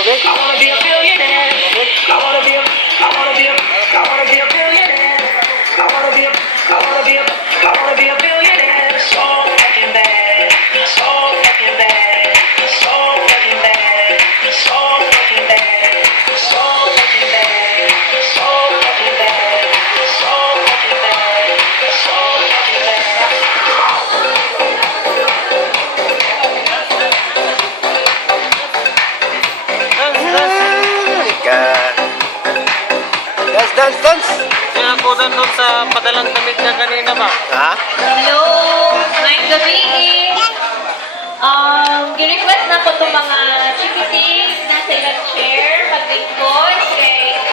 Okay? I wanna be a billionaire. I wanna be a, I wanna be a, I wanna be a billionaire. I wanna be a, I wanna be a, I wanna be a billionaire. So fucking bad, so fucking bad, so fucking bad, so fucking bad, so fucking bad, so fucking bad, so fucking bad, so fucking bad. Dance, dance, dance! Sinakutan doon sa padalang damit na kanina ba? Ha? Hello! Ngayong gabi gi-request na ko itong mga chikiting na sa ilang chair, paglingkod.